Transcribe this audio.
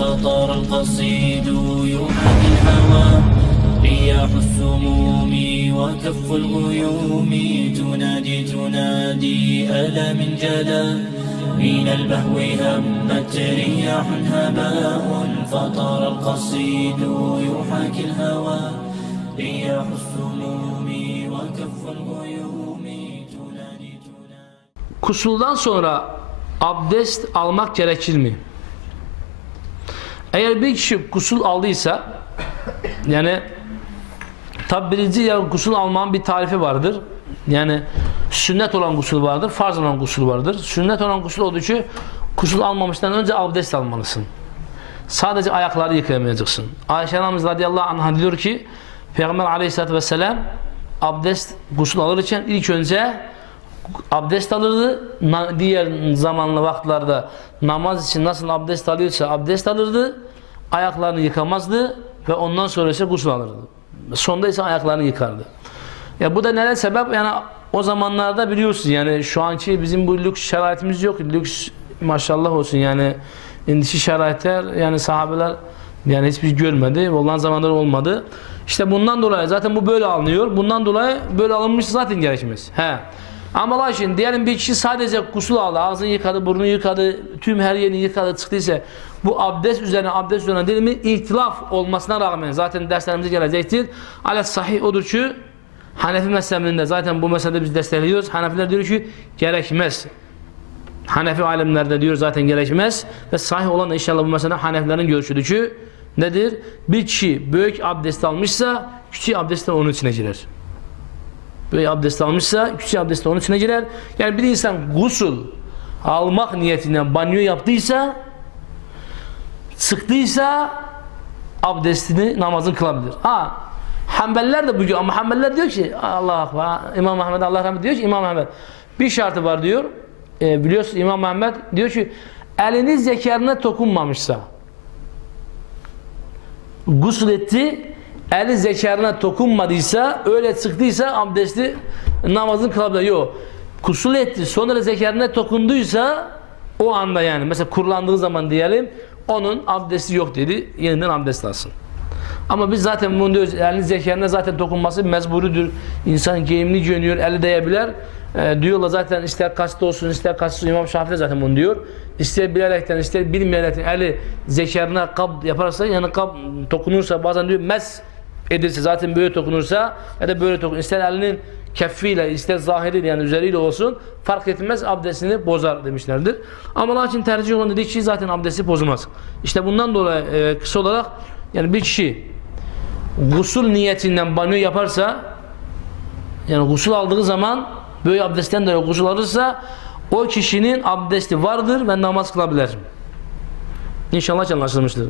فطر القصيد يحكي الهوى رياح السموم وكف الغيوم تنادي تنادي ألا من جلا من البهو همت رياح هباء فطر القصيد يحكي الهوى رياح السموم وكف الغيوم تنادي تنادي. Kusuldan sonra abdest almak gerekir mi? Eğer bir kişi kusul aldıysa yani tabi birinci yer kusul almanın bir tarifi vardır. Yani sünnet olan kusul vardır, farz olan kusul vardır. Sünnet olan kusul olduğu için kusul almamıştan önce abdest almalısın. Sadece ayakları yıkayamayacaksın. Ayşe anamız radıyallahu anh'a diyor ki Peygamber aleyhissalatü vesselam abdest kusul alırken ilk önce abdest alırdı. Diğer zamanlı vaktlerde namaz için nasıl abdest alıyorsa abdest alırdı. Ayaklarını yıkamazdı ve ondan sonra ise gusül alırdı. Sonda ise ayaklarını yıkardı. Ya bu da neden sebep? Yani o zamanlarda biliyorsunuz yani şu anki bizim bu lüks şeraitimiz yok. Lüks maşallah olsun yani indiki şeraitler yani sahabeler yani hiçbir görmedi. Olan zamanlar olmadı. İşte bundan dolayı zaten bu böyle alınıyor. Bundan dolayı böyle alınmış zaten gerekmez. He. Ama la şimdi diyelim bir kişi sadece kusur aldı, ağzını yıkadı, burnunu yıkadı, tüm her yerini yıkadı, çıktıysa bu abdest üzerine abdest üzerine değil mi? İhtilaf olmasına rağmen zaten derslerimize gelecektir. Ale sahih odur ki Hanefi mezhebinde zaten bu meselede biz destekliyoruz. Hanefiler diyor ki gerekmez. Hanefi alimler de diyor zaten gerekmez. Ve sahih olan inşallah bu mesele Hanefilerin görüşüdür ki nedir? Bir kişi büyük abdest almışsa küçük abdest de onun içine girer. Büyük abdest almışsa küçük abdest de onun içine girer. Yani bir insan gusül almak niyetinden banyo yaptıysa sıktıysa abdestini namazını kılabilir. Ha Hanbeliler de bugün ama Hanbeliler diyor ki Allah akbar İmam Ahmed Allah rahmet diyor ki İmam Ahmed bir şartı var diyor. E, biliyorsun İmam Ahmed diyor ki eliniz zekarına dokunmamışsa gusül etti eli zekarına dokunmadıysa öyle çıktıysa abdesti namazını kılabilir. Yok. Kusul etti sonra zekarına dokunduysa o anda yani mesela kurlandığı zaman diyelim onun abdesti yok dedi yeniden abdest alsın. Ama biz zaten bunu diyoruz. Elin zekarına zaten dokunması mecburidir. İnsan giyimli giyiniyor, eli değebilir. E, diyorlar zaten ister kast olsun ister kastsız İmam Şafii zaten bunu diyor. İster bilerekten ister bilmeyerekten eli zekarına kab yaparsa yani kab dokunursa bazen diyor mes edilse zaten böyle dokunursa ya da böyle dokun ister elinin keffiyle ister zahiriyle yani üzeriyle olsun fark etmez abdestini bozar demişlerdir. Ama lakin tercih olan dediği kişi zaten abdesti bozmaz. İşte bundan dolayı e, kısa olarak yani bir kişi gusül niyetinden banyo yaparsa yani gusül aldığı zaman böyle abdestten dolayı gusül alırsa o kişinin abdesti vardır ve namaz kılabilir. İnşallah anlaşılmıştır.